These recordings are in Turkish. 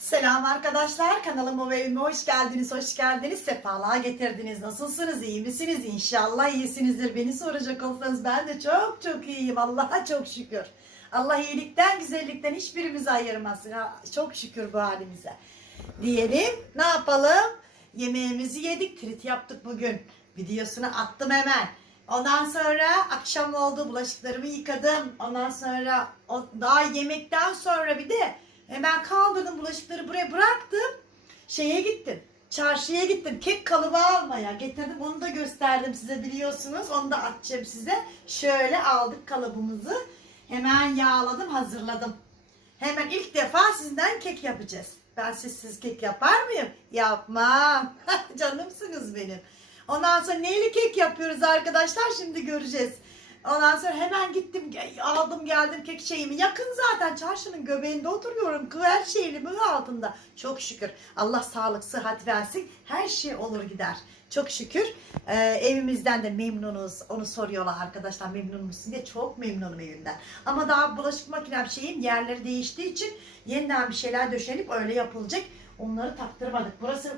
Selam arkadaşlar kanalıma ve evime hoş geldiniz hoş geldiniz. Sefalığa getirdiniz. Nasılsınız? İyi misiniz? İnşallah iyisinizdir. Beni soracak olsanız ben de çok çok iyiyim. Allah'a çok şükür. Allah iyilikten güzellikten hiçbirimizi ayırmasın. Çok şükür bu halimize. Diyelim ne yapalım? Yemeğimizi yedik trit yaptık bugün. Videosunu attım hemen. Ondan sonra akşam oldu bulaşıklarımı yıkadım. Ondan sonra daha yemekten sonra bir de hemen kaldırdım bulaşıkları buraya bıraktım. Şeye gittim. Çarşıya gittim. Kek kalıbı almaya getirdim. Onu da gösterdim size biliyorsunuz. Onu da atacağım size. Şöyle aldık kalıbımızı. Hemen yağladım hazırladım. Hemen ilk defa sizden kek yapacağız. Ben sizsiz kek yapar mıyım? Yapmam. Canımsınız benim. Ondan sonra neyli kek yapıyoruz arkadaşlar şimdi göreceğiz. Ondan sonra hemen gittim aldım geldim kek şeyimi. Yakın zaten çarşının göbeğinde oturuyorum. Her şeyimin altında. Çok şükür. Allah sağlık sıhhat versin. Her şey olur gider. Çok şükür. Ee, evimizden de memnunuz. Onu soruyorlar arkadaşlar memnun musun diye. Çok memnunum evimden. Ama daha bulaşık makinem şeyim yerleri değiştiği için yeniden bir şeyler döşenip öyle yapılacak. Onları taktırmadık. Burası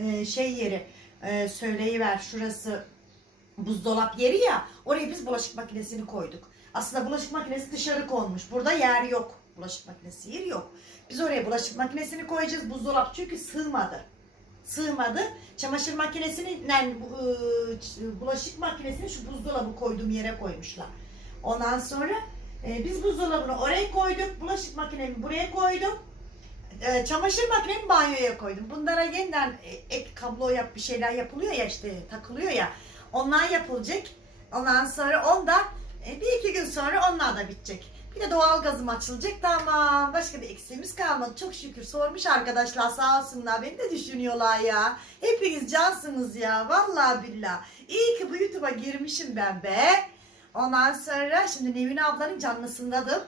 e, şey yeri e, söyleyiver şurası buzdolap yeri ya oraya biz bulaşık makinesini koyduk. Aslında bulaşık makinesi dışarı konmuş. Burada yer yok. Bulaşık makinesi yeri yok. Biz oraya bulaşık makinesini koyacağız. Buzdolap çünkü sığmadı. Sığmadı. Çamaşır makinesini yani e, bulaşık makinesini şu buzdolabı koyduğum yere koymuşlar. Ondan sonra e, biz buzdolabını oraya koyduk. Bulaşık makinemi buraya koydum. E, çamaşır makinemi banyoya koydum. Bunlara yeniden e, ek kablo yap bir şeyler yapılıyor ya işte takılıyor ya. Onlar yapılacak. Ondan sonra ondan e, bir iki gün sonra onlar da bitecek. Bir de doğal gazım açılacak. Tamam. Başka bir eksiğimiz kalmadı. Çok şükür sormuş arkadaşlar sağ olsunlar. Beni de düşünüyorlar ya. Hepiniz cansınız ya. Vallahi billah. İyi ki bu YouTube'a girmişim ben be. Ondan sonra şimdi Nevin ablanın canlısındadım.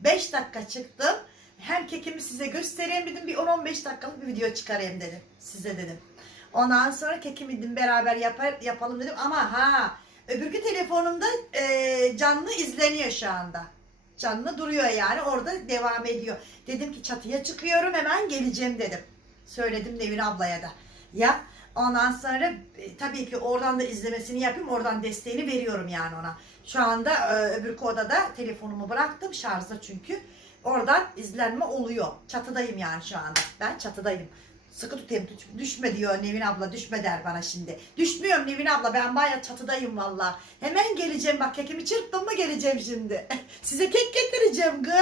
5 dakika çıktım. Hem kekimi size göstereyim dedim. Bir 10-15 dakikalık bir video çıkarayım dedim. Size dedim. Ondan sonra kekimi dedim beraber yapar, yapalım dedim. Ama ha öbürkü telefonumda e, canlı izleniyor şu anda. Canlı duruyor yani orada devam ediyor. Dedim ki çatıya çıkıyorum hemen geleceğim dedim. Söyledim Nevin ablaya da. Ya ondan sonra e, tabii ki oradan da izlemesini yapayım. Oradan desteğini veriyorum yani ona. Şu anda e, öbürkü odada telefonumu bıraktım şarjda çünkü. Oradan izlenme oluyor. Çatıdayım yani şu anda. Ben çatıdayım. Sıkı tutayım düş- düşme diyor Nevin abla düşme der bana şimdi. Düşmüyorum Nevin abla ben baya çatıdayım valla. Hemen geleceğim bak kekimi çırptım mı geleceğim şimdi. Size kek getireceğim gı.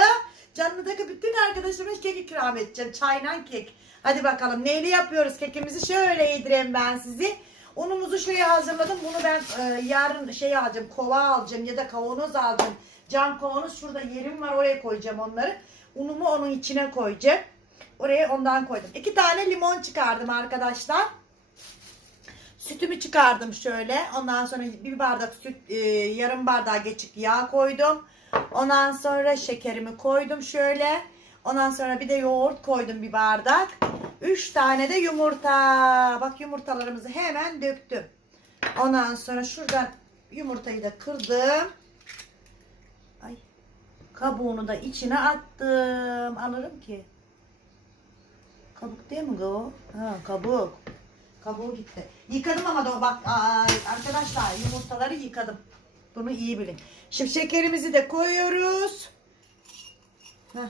Canlıdaki bütün arkadaşlarıma kek ikram edeceğim. Çayla kek. Hadi bakalım neyli yapıyoruz kekimizi şöyle yedireyim ben sizi. Unumuzu şuraya hazırladım. Bunu ben e, yarın şey alacağım. Kova alacağım ya da kavanoz alacağım. Cam kavanoz şurada yerim var oraya koyacağım onları. Unumu onun içine koyacağım. Oraya ondan koydum. İki tane limon çıkardım arkadaşlar. Sütümü çıkardım şöyle. Ondan sonra bir bardak süt, e, yarım bardağı geçik yağ koydum. Ondan sonra şekerimi koydum şöyle. Ondan sonra bir de yoğurt koydum bir bardak. Üç tane de yumurta. Bak yumurtalarımızı hemen döktüm. Ondan sonra şuradan yumurtayı da kırdım. Ay. Kabuğunu da içine attım. Alırım ki. Kabuk değil mi o? Ha kabuk. Kabuğu gitti. Yıkadım ama da bak arkadaşlar yumurtaları yıkadım. Bunu iyi bilin. Şimdi şekerimizi de koyuyoruz. Heh.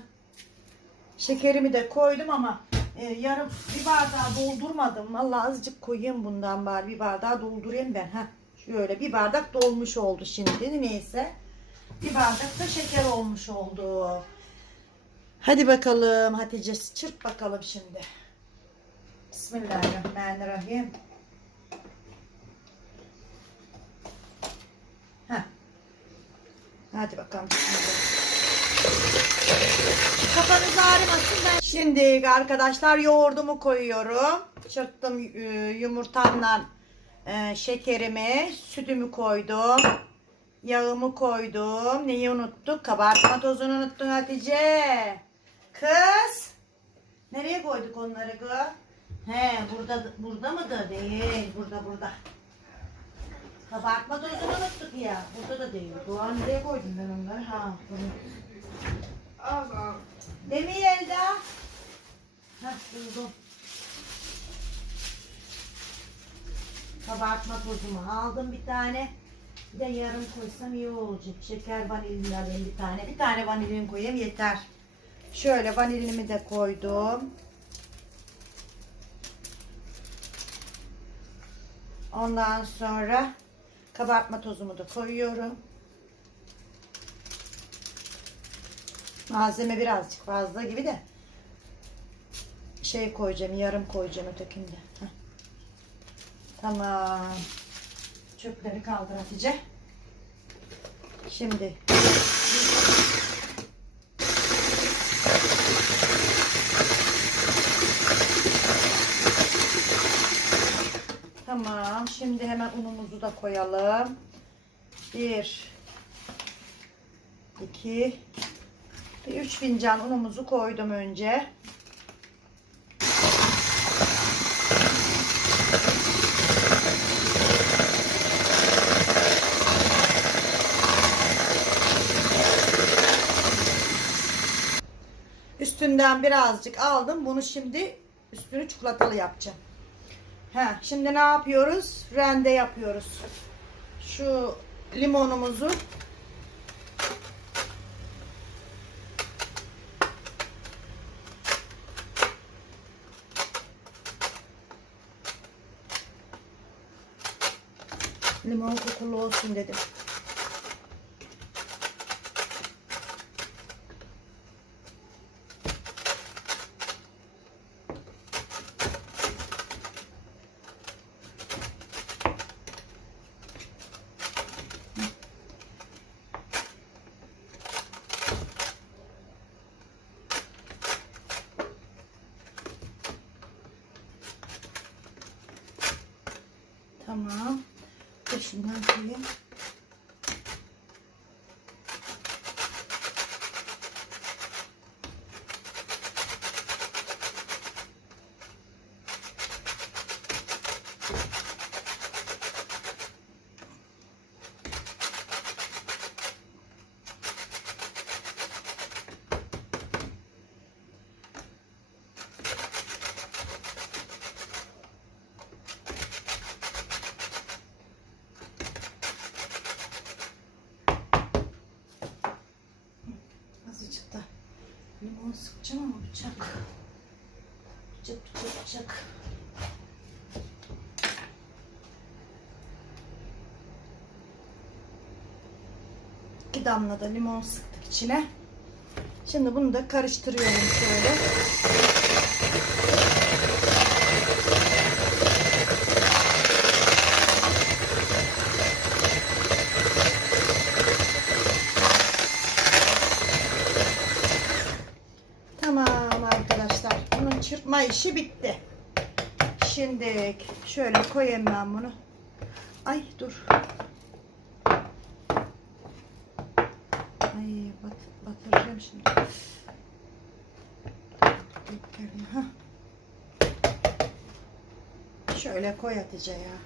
Şekerimi de koydum ama e, yarım bir bardağı doldurmadım. Vallahi azıcık koyayım bundan bari bir bardağı doldurayım ben. Heh. Şöyle bir bardak dolmuş oldu şimdi neyse. Bir bardak da şeker olmuş oldu. Hadi bakalım Hatice çırp bakalım şimdi. Bismillahirrahmanirrahim. Heh. Hadi bakalım. Kafanız ağrımasın ben. Şimdi arkadaşlar yoğurdumu koyuyorum. Çırptım e, yumurtamla e, şekerimi, sütümü koydum. Yağımı koydum. Neyi unuttuk? Kabartma tozunu unuttun Hatice. Kız. Nereye koyduk onları kız? He burada burada mıdır? Değil. Burada burada. Kabartma tozunu unuttuk ya. Burada da değil. Doğa nereye koydum ben onları? Ha. Allah. Değil mi Yelda? Heh buldum. Kabartma tozumu aldım bir tane. Bir de yarım koysam iyi olacak. Şeker alayım bir tane. Bir tane vanilin koyayım yeter. Şöyle vanilimi de koydum. Ondan sonra kabartma tozumu da koyuyorum. Malzeme birazcık fazla gibi de şey koyacağım, yarım koyacağım ötekinde. Heh. Tamam. Çöpleri kaldır Hatice. Şimdi Tamam. Şimdi hemen unumuzu da koyalım. Bir, iki, bir üç fincan unumuzu koydum önce. Üstünden birazcık aldım. Bunu şimdi üstünü çikolatalı yapacağım. He, şimdi ne yapıyoruz? Rende yapıyoruz. Şu limonumuzu limon kokulu olsun dedim. Tamam. Dur şundan koyayım. Azıcık da limon sıkacağım ama bıçak. Bıçak bıçak bıçak. İki damla da limon sıktık içine. Şimdi bunu da karıştırıyorum şöyle. Tamam arkadaşlar. Bunun çırpma işi bitti. Şimdi şöyle koyayım ben bunu. Ay dur. Ay bat, batıracağım şimdi. Ha. Şöyle koy Hatice ya.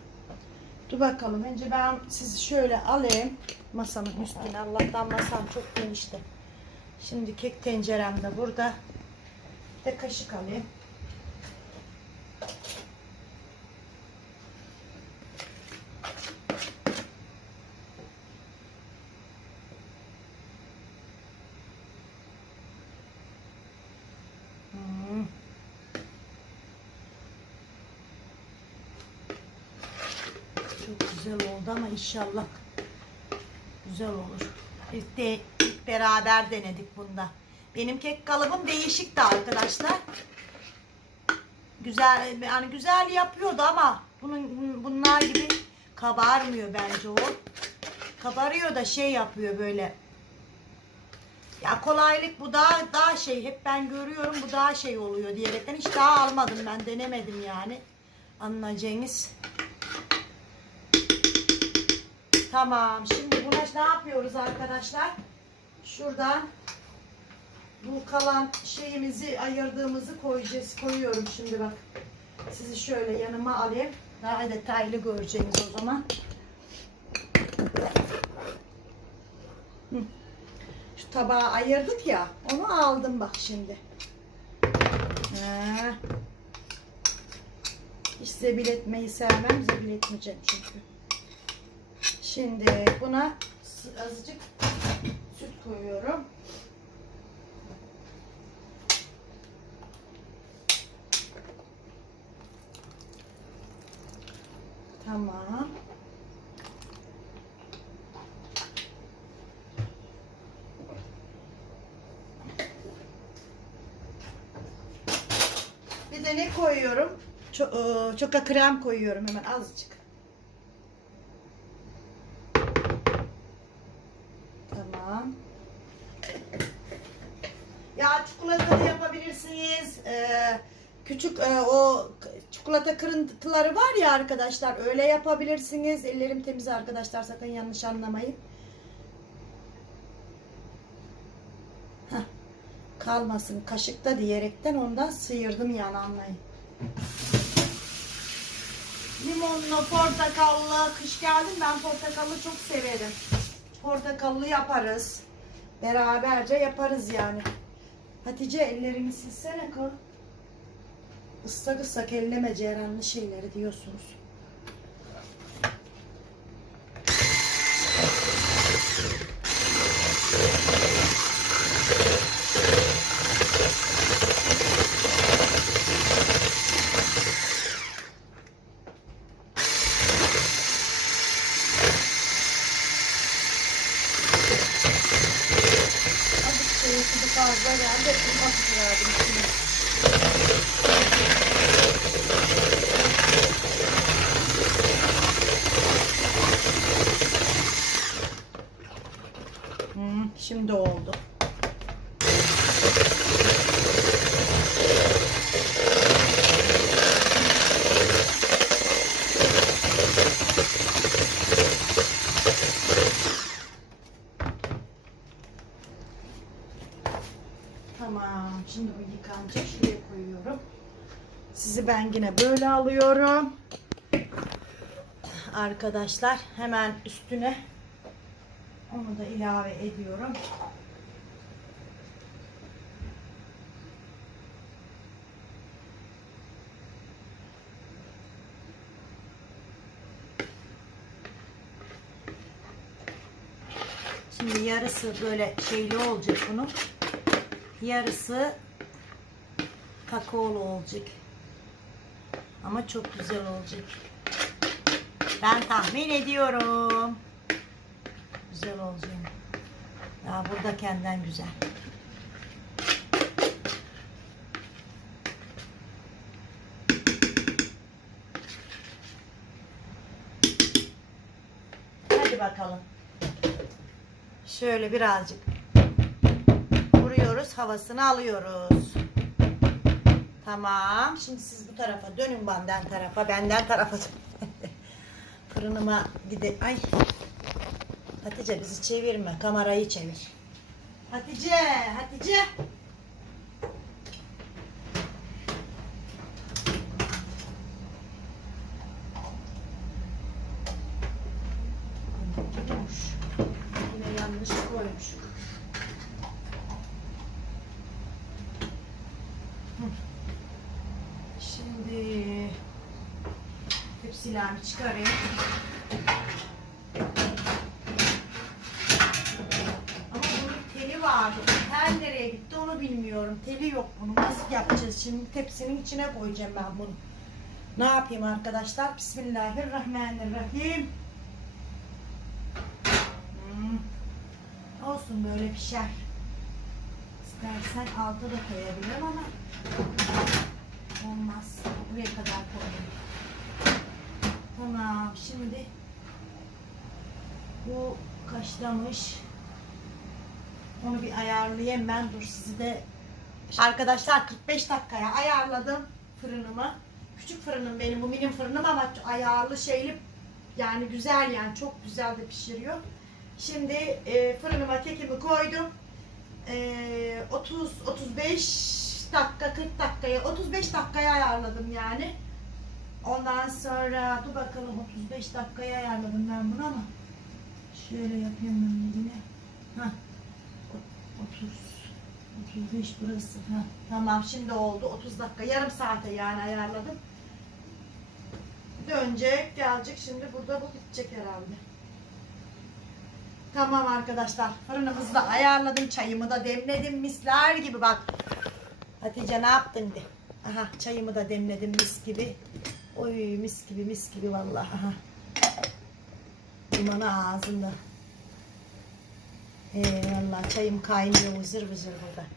Dur bakalım. Önce ben sizi şöyle alayım. Masamın üstüne. Allah'tan masam çok genişti. Şimdi kek tencerem de burada. Bir de kaşık alayım. Hmm. Güzel oldu ama inşallah güzel olur. İlk, de, ilk beraber denedik bunda. Benim kek kalıbım değişikti arkadaşlar. Güzel yani güzel yapıyordu ama bunun bunlar gibi kabarmıyor bence o. Kabarıyor da şey yapıyor böyle. Ya kolaylık bu daha daha şey hep ben görüyorum bu daha şey oluyor diyerekten hiç daha almadım ben denemedim yani. Anlayacağınız. Tamam. Şimdi buna ne yapıyoruz arkadaşlar? Şuradan bu kalan şeyimizi ayırdığımızı koyacağız. Koyuyorum şimdi bak. Sizi şöyle yanıma alayım. Daha detaylı göreceğiniz o zaman. Şu tabağı ayırdık ya. Onu aldım bak şimdi. Heh. Hiç zebil etmeyi sevmem. Zebil etmeyeceğim çünkü. Şimdi buna azıcık süt koyuyorum. Tamam. Bir de ne koyuyorum? Çok, çoka krem koyuyorum hemen azıcık. Tamam. Ya çikolatalı yapabilirsiniz. Ee, küçük e, o çikolata kırıntıları var ya arkadaşlar öyle yapabilirsiniz. Ellerim temiz arkadaşlar sakın yanlış anlamayın. Heh, kalmasın kaşıkta diyerekten ondan sıyırdım yani anlayın. Limonlu, portakallı, kış geldi ben portakallı çok severim. Portakallı yaparız. Beraberce yaparız yani. Hatice ellerimi silsene kız. Islak ıslak elleme ceryanlı şeyleri diyorsunuz. Azıcık suyusu fazla geldi. Azıcık verdim içine. Hmm, şimdi oldu. Tamam. Şimdi bu yıkanacak. Şuraya koyuyorum. Sizi ben yine böyle alıyorum. Arkadaşlar hemen üstüne onu da ilave ediyorum. Şimdi yarısı böyle şeyli olacak bunun. Yarısı kakaolu olacak. Ama çok güzel olacak. Ben tahmin ediyorum. Güzel olacak. Ya burada kendinden güzel. Hadi bakalım. Şöyle birazcık vuruyoruz, havasını alıyoruz. Tamam. Şimdi siz bu tarafa dönün benden tarafa, benden tarafa. Fırınıma gide. Ay. Hatice bizi çevirme, kamerayı çevir. Hatice, Hatice. Olmuş. Yine yanlış koymuşum. Hı. Şimdi tepsilerimi çıkarayım. Ama bunun teli vardı. Tel nereye gitti onu bilmiyorum. Teli yok bunun. Nasıl yapacağız? Şimdi tepsinin içine koyacağım ben bunu. Ne yapayım arkadaşlar? Bismillahirrahmanirrahim. Hmm. Olsun böyle pişer. İstersen alta da koyabilirim ama olmaz. Buraya kadar koyayım. Tamam şimdi bu kaşlamış. Onu bir ayarlayayım ben. Dur sizi de Arkadaşlar 45 dakikaya ayarladım fırınımı. Küçük fırınım benim bu minim fırınım ama ayarlı şeyli yani güzel yani çok güzel de pişiriyor. Şimdi e, fırınıma kekimi koydum. E, 30 35 dakika 40 dakikaya 35 dakikaya ayarladım yani. Ondan sonra dur bakalım 35 dakikaya ayarladım ben bunu ama şöyle yapayım ben yine. Hah. 30 35 burası. Ha, tamam şimdi oldu. 30 dakika. Yarım saate yani ayarladım. Dönecek, gelecek. Şimdi burada bu bitecek herhalde. Tamam arkadaşlar. Fırınımızı da ayarladım. Çayımı da demledim. Misler gibi bak. Hatice ne yaptın de. Aha çayımı da demledim mis gibi. Oy mis gibi mis gibi vallahi. Aha. Limonu ağzında. Ee, vallahi çayım kaynıyor vızır vızır burada.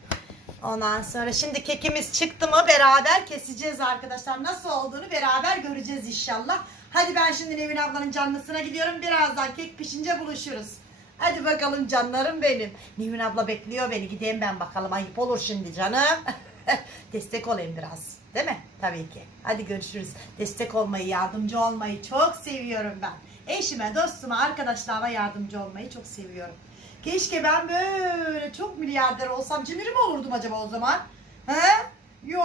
Ondan sonra şimdi kekimiz çıktı mı beraber keseceğiz arkadaşlar. Nasıl olduğunu beraber göreceğiz inşallah. Hadi ben şimdi Nevin ablanın canlısına gidiyorum. Birazdan kek pişince buluşuruz. Hadi bakalım canlarım benim. Nevin abla bekliyor beni. Gideyim ben bakalım. Ayıp olur şimdi canım. Destek olayım biraz. Değil mi? Tabii ki. Hadi görüşürüz. Destek olmayı, yardımcı olmayı çok seviyorum ben. Eşime, dostuma, arkadaşlarıma yardımcı olmayı çok seviyorum. Keşke ben böyle çok milyarder olsam cimri mi olurdum acaba o zaman? He? Yo,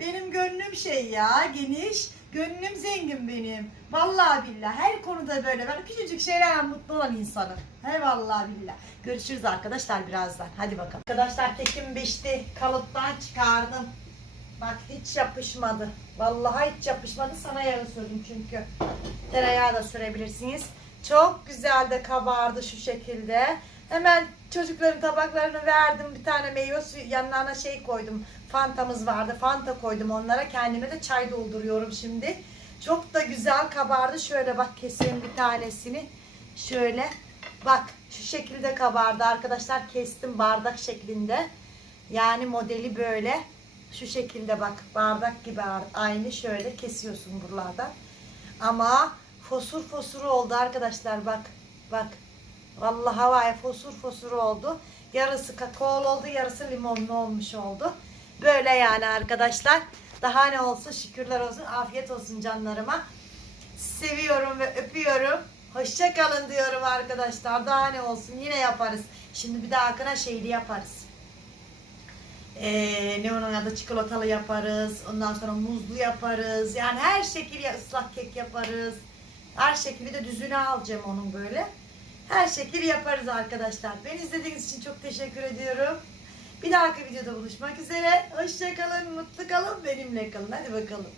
benim gönlüm şey ya, geniş. Gönlüm zengin benim. Vallahi billahi her konuda böyle ben küçücük şeylerle mutlu olan insanım. He vallahi billahi. Görüşürüz arkadaşlar birazdan. Hadi bakalım. Arkadaşlar tekim biçti. Kalıptan çıkardım. Bak hiç yapışmadı. Vallahi hiç yapışmadı. Sana yağı sürdüm çünkü. Tereyağı da sürebilirsiniz. Çok güzel de kabardı şu şekilde. Hemen çocukların tabaklarını verdim. Bir tane meyve suyu yanlarına şey koydum. Fantamız vardı. Fanta koydum onlara. Kendime de çay dolduruyorum şimdi. Çok da güzel kabardı. Şöyle bak keseyim bir tanesini. Şöyle. Bak şu şekilde kabardı arkadaşlar. Kestim bardak şeklinde. Yani modeli böyle. Şu şekilde bak bardak gibi aynı şöyle kesiyorsun buralardan. Ama fosur fosur oldu arkadaşlar bak bak. Vallahi havaya fosur fosur oldu. Yarısı kakaolu oldu, yarısı limonlu olmuş oldu. Böyle yani arkadaşlar. Daha ne olsun şükürler olsun. Afiyet olsun canlarıma. Seviyorum ve öpüyorum. Hoşça kalın diyorum arkadaşlar. Daha ne olsun yine yaparız. Şimdi bir dahakine şeyli yaparız. Ee, ne onun adı çikolatalı yaparız. Ondan sonra muzlu yaparız. Yani her şekil ya ıslak kek yaparız. Her şekilde de düzüne alacağım onun böyle. Her şekil yaparız arkadaşlar. Beni izlediğiniz için çok teşekkür ediyorum. Bir dahaki videoda buluşmak üzere. Hoşça kalın, mutlu kalın, benimle kalın. Hadi bakalım.